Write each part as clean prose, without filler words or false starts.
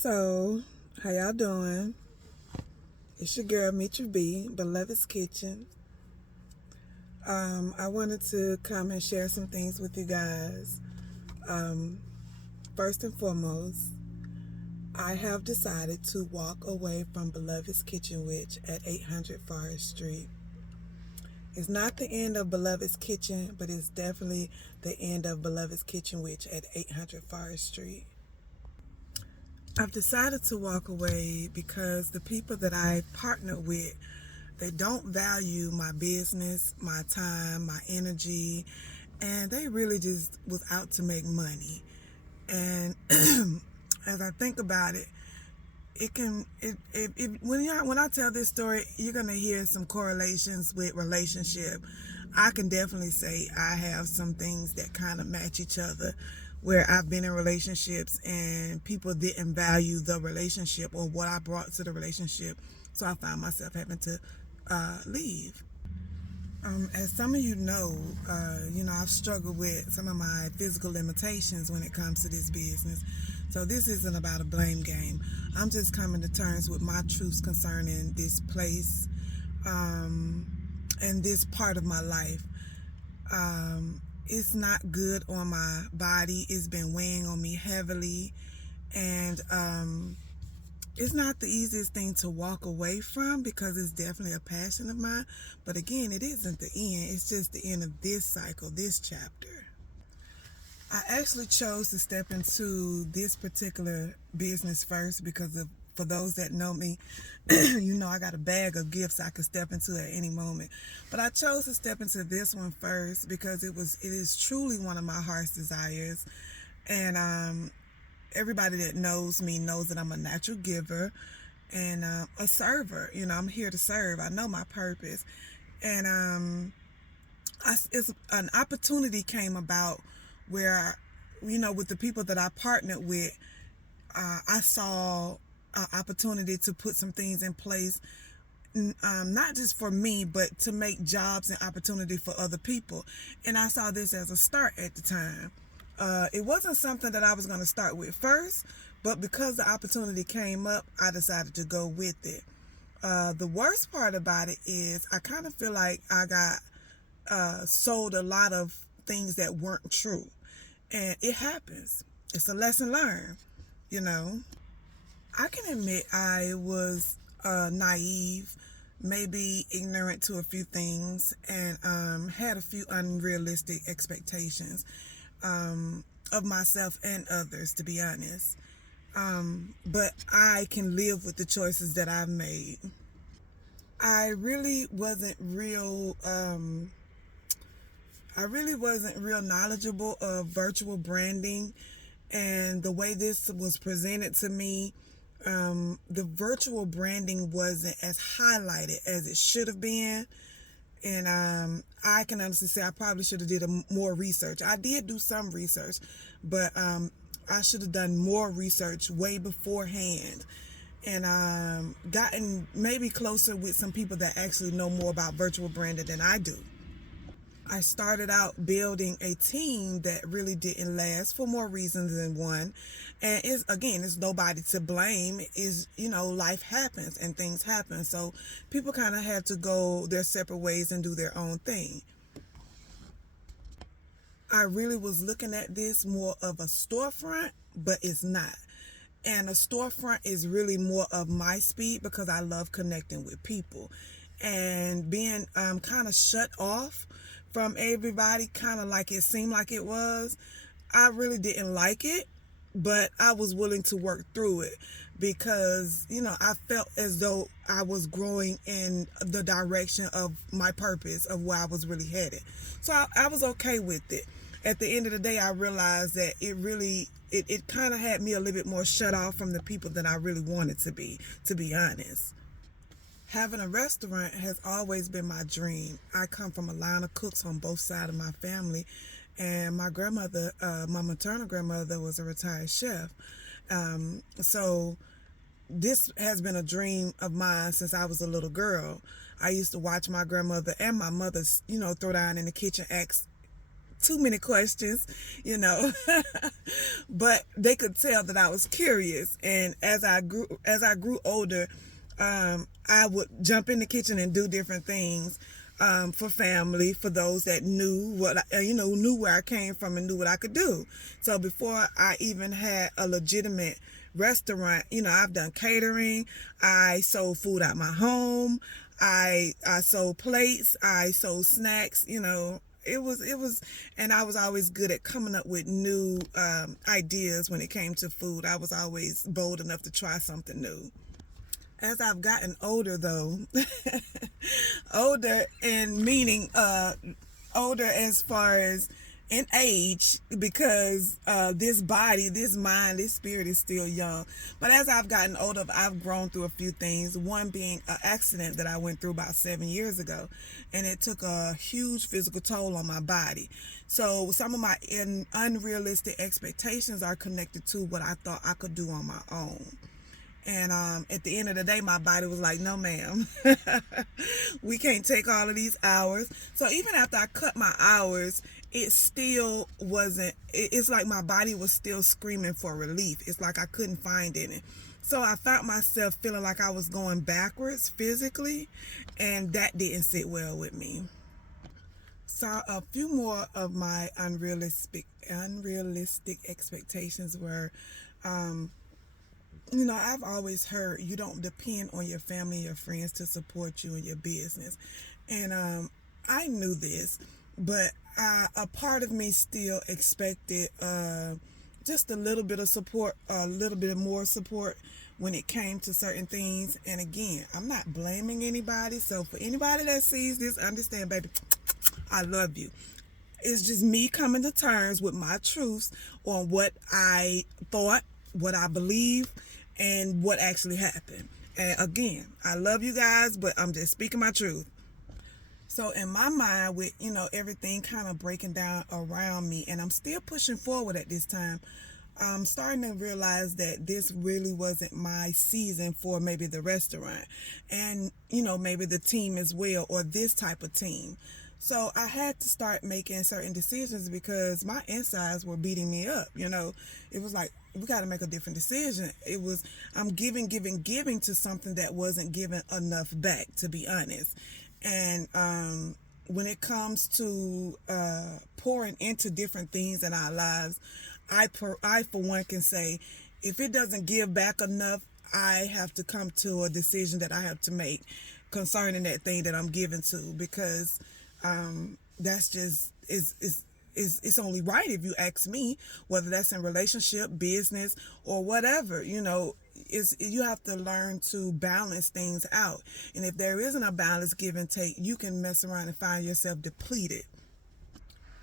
So, how y'all doing? It's your girl, Mitra B, Beloved's Kitchen. I wanted to come and share some things with you guys. Um, First and foremost, I have decided to walk away from Beloved's Kitchen Witch at 800 Forest Street. It's not the end of Beloved's Kitchen, but it's definitely the end of Beloved's Kitchen Witch at 800 Forest Street. I've decided to walk away because the people that I partner with, they don't value my business, my time, my energy, and they really just was out to make money. And as I think about it, when I tell this story, you're gonna hear some correlations with relationship. I can definitely say I have some things that kind of match each other, where I've been in relationships and people didn't value the relationship or what I brought to the relationship, so I found myself having to leave. As some of you know, I've struggled with some of my physical limitations when it comes to this business. So this isn't about a blame game. I'm just coming to terms with my truths concerning this place and this part of my life. It's not good on my body. It's been weighing on me heavily. And it's not the easiest thing to walk away from because it's definitely a passion of mine. But again, it isn't the end. It's just the end of this cycle, this chapter. I actually chose to step into this particular business first because for those that know me, I got a bag of gifts I could step into at any moment. But I chose to step into this one first because it is truly one of my heart's desires. And everybody that knows me knows that I'm a natural giver and a server. I'm here to serve. I know my purpose. And it's an opportunity came about where, with the people that I partnered with, I saw an opportunity to put some things in place, not just for me, but to make jobs and opportunity for other people. And I saw this as a start at the time. It wasn't something that I was going to start with first, but because the opportunity came up, I decided to go with it. The worst part about it is I kind of feel like I got sold a lot of things that weren't true. And it happens. It's a lesson learned, I can admit I was naive, maybe ignorant to a few things, and had a few unrealistic expectations of myself and others, to be honest. But I can live with the choices that I've made. I really wasn't real knowledgeable of virtual branding, and the way this was presented to me, the virtual branding wasn't as highlighted as it should have been. And I can honestly say I probably should have did more research. I did do some research, but I should have done more research way beforehand, and gotten maybe closer with some people that actually know more about virtual branding than I do. I started out building a team that really didn't last for more reasons than one. And it's nobody to blame. Life happens and things happen. So people kind of had to go their separate ways and do their own thing. I really was looking at this more of a storefront, but it's not. And a storefront is really more of my speed because I love connecting with people. And being kind of shut off from everybody, kind of like it seemed like it was, I really didn't like it, but I was willing to work through it because, I felt as though I was growing in the direction of my purpose of where I was really headed. So I was okay with it. At the end of the day, I realized that it kind of had me a little bit more shut off from the people that I really wanted to be honest. Having a restaurant has always been my dream. I come from a line of cooks on both sides of my family, and my grandmother, my maternal grandmother, was a retired chef. So this has been a dream of mine since I was a little girl. I used to watch my grandmother and my mother, throw down in the kitchen, ask too many questions, you know. But they could tell that I was curious. And as I grew older, I would jump in the kitchen and do different things for family, for those that knew knew where I came from and knew what I could do. So before I even had a legitimate restaurant, I've done catering. I sold food out my home. I sold plates. I sold snacks. It was, and I was always good at coming up with new ideas when it came to food. I was always bold enough to try something new. As I've gotten older, though, older in meaning older as far as in age, because this body, this mind, this spirit is still young. But as I've gotten older, I've grown through a few things. One being an accident that I went through about 7 years ago, and it took a huge physical toll on my body. So some of my unrealistic expectations are connected to what I thought I could do on my own. And at the end of the day, my body was like, no, ma'am, we can't take all of these hours. So even after I cut my hours, it still wasn't, it's like my body was still screaming for relief. It's like I couldn't find any. So I found myself feeling like I was going backwards physically, and that didn't sit well with me. So a few more of my unrealistic expectations were, I've always heard you don't depend on your family and your friends to support you in your business. And I knew this, but a part of me still expected just a little bit of support, a little bit more support when it came to certain things. And again, I'm not blaming anybody. So for anybody that sees this, understand, baby, I love you. It's just me coming to terms with my truths on what I thought, what I believe, and what actually happened. And again, I love you guys, but I'm just speaking my truth. So in my mind, with everything kind of breaking down around me, and I'm still pushing forward at this time, I'm starting to realize that this really wasn't my season for maybe the restaurant, and maybe the team as well, or this type of team. So I had to start making certain decisions because my insides were beating me up. It was like, we got to make a different decision. It was, I'm giving to something that wasn't giving enough back, to be honest. And when it comes to pouring into different things in our lives, I for one can say, if it doesn't give back enough, I have to come to a decision that I have to make concerning that thing that I'm giving to, because that's just it's only right, if you ask me, whether that's in relationship, business, or whatever. You have to learn to balance things out. And if there isn't a balance, give and take, you can mess around and find yourself depleted.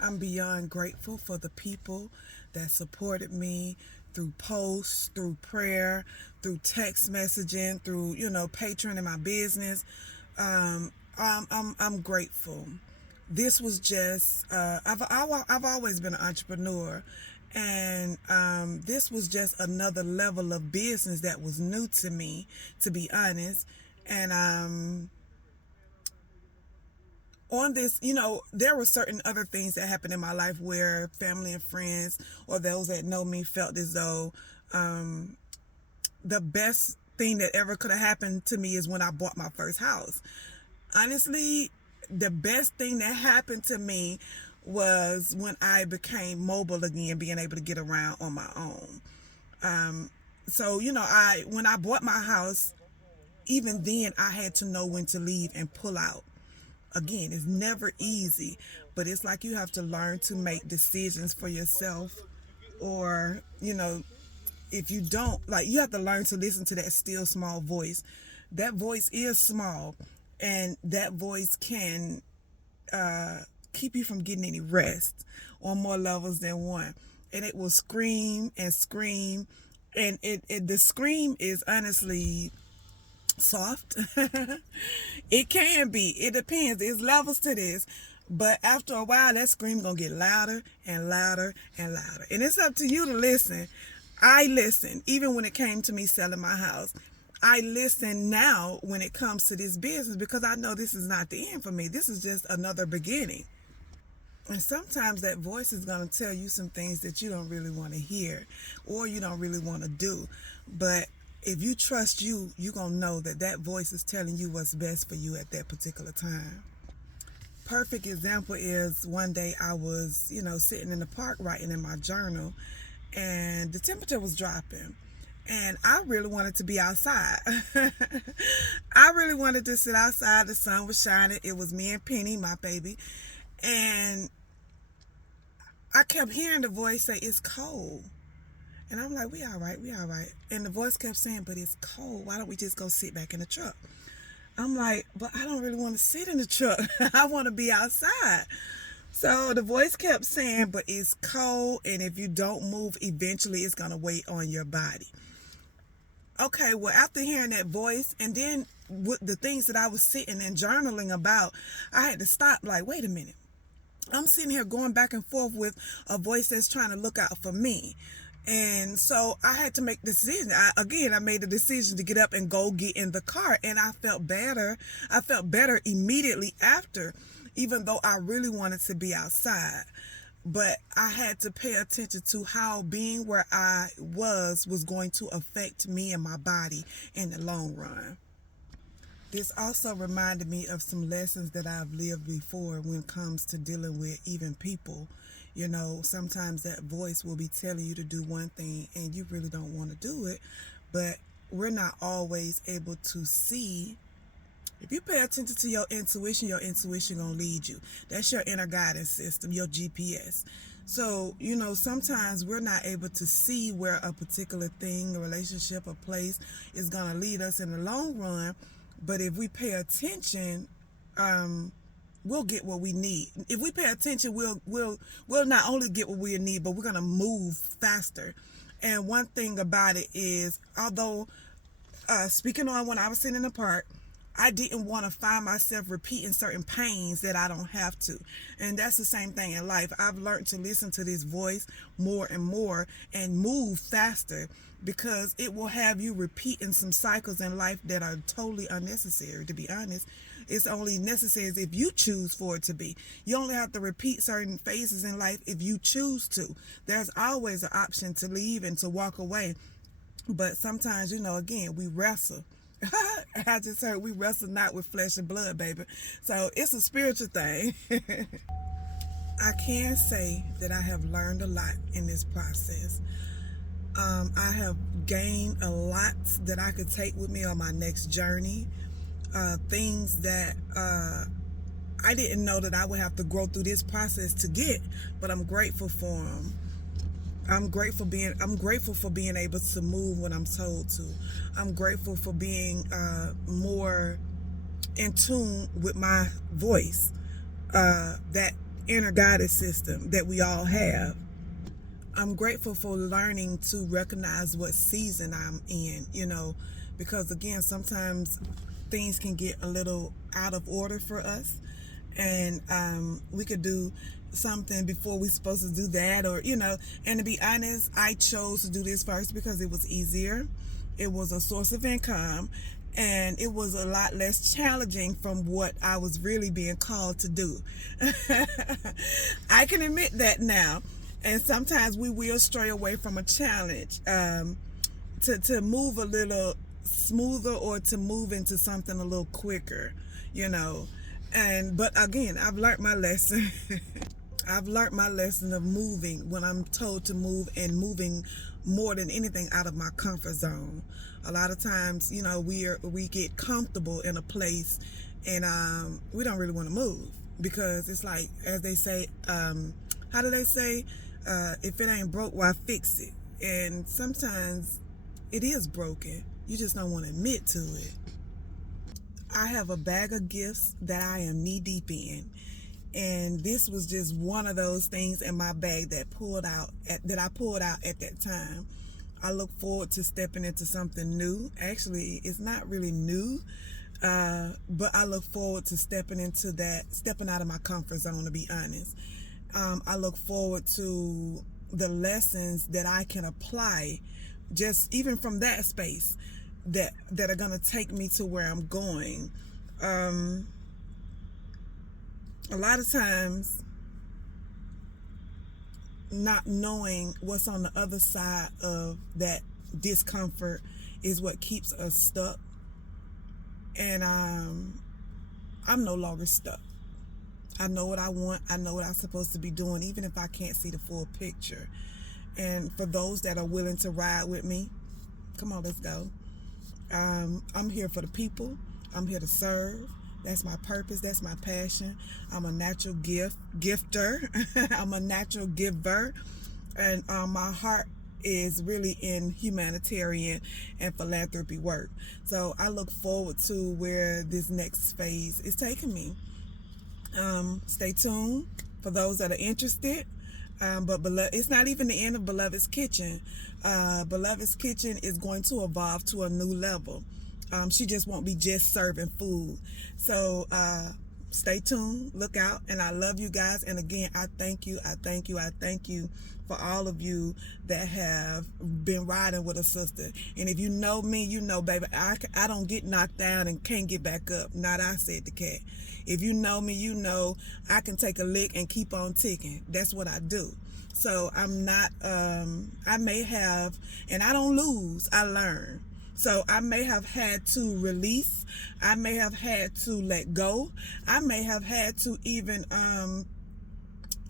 I'm beyond grateful for the people that supported me through posts, through prayer, through text messaging, through patroning my business. I'm grateful. This was just I've always been an entrepreneur, and this was just another level of business that was new to me, to be honest. And on this, there were certain other things that happened in my life where family and friends, or those that know me, felt as though the best thing that ever could have happened to me is when I bought my first house. Honestly, the best thing that happened to me was when I became mobile again, being able to get around on my own. So when I bought my house, even then I had to know when to leave and pull out. Again, it's never easy, but it's like you have to learn to make decisions for yourself, or if you don't, like, you have to learn to listen to that still small voice. That voice is small, and that voice can keep you from getting any rest on more levels than one. And it will scream and scream, and the scream is honestly soft. It can be. It depends. There's levels to this. But after a while, that scream gonna get louder and louder and louder. And it's up to you to listen. I listened, even when it came to me selling my house. I listen now when it comes to this business, because I know this is not the end for me. This is just another beginning. And sometimes that voice is going to tell you some things that you don't really want to hear or you don't really want to do. But if you trust you, you're going to know that that voice is telling you what's best for you at that particular time. Perfect example is one day I was, sitting in the park writing in my journal, and the temperature was dropping. And I really wanted to be outside. I really wanted to sit outside. The sun was shining. It was me and Penny, my baby. And I kept hearing the voice say, it's cold. And I'm like, we all right, we all right. And the voice kept saying, but it's cold. Why don't we just go sit back in the truck? I'm like, but I don't really want to sit in the truck. I want to be outside. So the voice kept saying, but it's cold, and if you don't move, eventually it's going to weigh on your body. Okay, well, after hearing that voice, and then with the things that I was sitting and journaling about, I had to stop, like, wait a minute. I'm sitting here going back and forth with a voice that's trying to look out for me. And so I had to make the decision. I made the decision to get up and go get in the car. And I felt better. I felt better immediately after, even though I really wanted to be outside. But I had to pay attention to how being where I was going to affect me and my body in the long run. This also reminded me of some lessons that I've lived before when it comes to dealing with even people. Sometimes that voice will be telling you to do one thing and you really don't want to do it, but we're not always able to see. If you pay attention to your intuition gonna lead you. That's your inner guidance system, your GPS. So, sometimes we're not able to see where a particular thing, a relationship, a place is gonna lead us in the long run. But if we pay attention, we'll get what we need. If we pay attention, we'll not only get what we need, but we're gonna move faster. And one thing about it is, although speaking on when I was sitting in the park, I didn't want to find myself repeating certain pains that I don't have to. And that's the same thing in life. I've learned to listen to this voice more and more and move faster, because it will have you repeating some cycles in life that are totally unnecessary, to be honest. It's only necessary if you choose for it to be. You only have to repeat certain phases in life if you choose to. There's always an option to leave and to walk away. But sometimes, again, we wrestle. I just heard we wrestle not with flesh and blood, baby. So it's a spiritual thing. I can say that I have learned a lot in this process. I have gained a lot that I could take with me on my next journey. Things that I didn't know that I would have to grow through this process to get, but I'm grateful for them. I'm grateful for being able to move when I'm told to. I'm grateful for being more in tune with my voice, that inner guidance system that we all have. I'm grateful for learning to recognize what season I'm in, because again, sometimes things can get a little out of order for us, and we could do something before we're supposed to do that, or and to be honest, I chose to do this first because it was easier, it was a source of income, and it was a lot less challenging from what I was really being called to do. I can admit that now. And sometimes we will stray away from a challenge to move a little smoother, or to move into something a little quicker, but again, I've learned my lesson. I've learned my lesson of moving when I'm told to move, and moving more than anything out of my comfort zone. A lot of times, we get comfortable in a place, and we don't really want to move, because it's like, as they say, how do they say? If it ain't broke, why fix it? And sometimes it is broken. You just don't want to admit to it. I have a bag of gifts that I am knee deep in. And this was just one of those things in my bag that I pulled out at that time. I look forward to stepping into something new. Actually, it's not really new, but I look forward to stepping out of my comfort zone, to be honest. I look forward to the lessons that I can apply, just even from that space, that are going to take me to where I'm going. A lot of times not knowing what's on the other side of that discomfort is what keeps us stuck. And I'm no longer stuck. I know what I want. I know what I'm supposed to be doing, even if I can't see the full picture. And for those that are willing to ride with me, come on, let's go. I'm here for the people. I'm here to serve. That's my purpose. That's my passion. I'm a natural gifter. I'm a natural giver. And my heart is really in humanitarian and philanthropy work. So I look forward to where this next phase is taking me. Stay tuned for those that are interested. But it's not even the end of Beloved's Kitchen. Beloved's Kitchen is going to evolve to a new level. She just won't be just serving food. So stay tuned, look out, and I love you guys. And again, I thank you for all of you that have been riding with a sister. And if you know me, you know, baby, I don't get knocked down and can't get back up. Not I, said the cat. If you know me, you know I can take a lick and keep on ticking. That's what I do. So I'm not, I may have, and I don't lose, I learn. So I may have had to release. I may have had to let go. I may have had to even,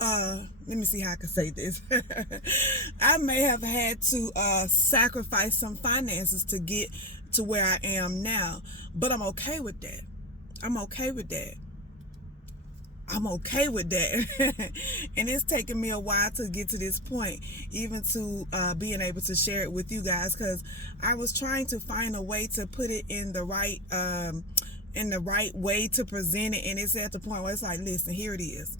let me see how I can say this. I may have had to sacrifice some finances to get to where I am now. But I'm okay with that. I'm okay with that. I'm okay with that. And it's taken me a while to get to this point, even to being able to share it with you guys, because I was trying to find a way to put it in the right way to present it, and it's at the point where it's like, listen, here it is.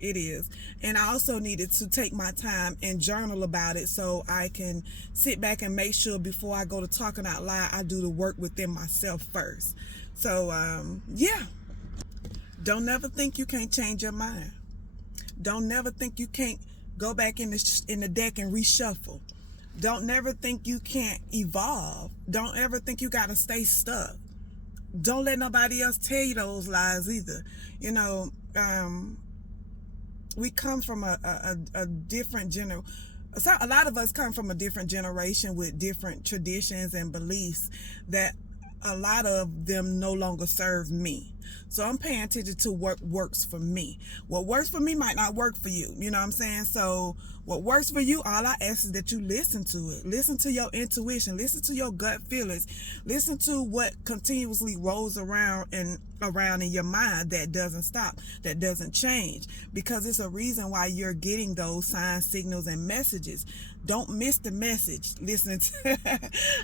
It is. And I also needed to take my time and journal about it so I can sit back and make sure before I go to talking out loud, I do the work within myself first. So, yeah. Don't never think you can't change your mind. Don't never think you can't go back in the deck and reshuffle. Don't never think you can't evolve. Don't ever think you got to stay stuck. Don't let nobody else tell you those lies either. You know, we come from a different generation. So a lot of us come from a different generation with different traditions and beliefs that a lot of them no longer serve me. So I'm paying attention to what works for me. What works for me might not work for you. You know what I'm saying? So what works for you, all I ask is that you listen to it. Listen to your intuition. Listen to your gut feelings. Listen to what continuously rolls around in your mind that doesn't stop, that doesn't change. Because it's a reason why you're getting those signs, signals, and messages. Don't miss the message listening to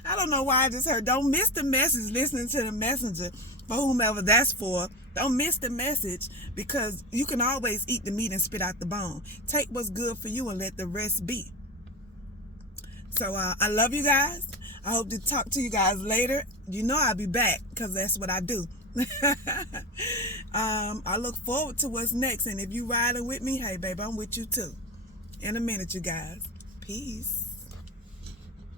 I don't know why I just heard don't miss the message listening to the messenger, for whomever that's for. Don't miss the message, because you can always eat the meat and spit out the bone. Take what's good for you and let the rest be. So I love you guys. I hope to talk to you guys later. You know I'll be back, because that's what I do. I look forward to what's next. And if you riding with me, hey baby, I'm with you too. In a minute, you guys. Peace.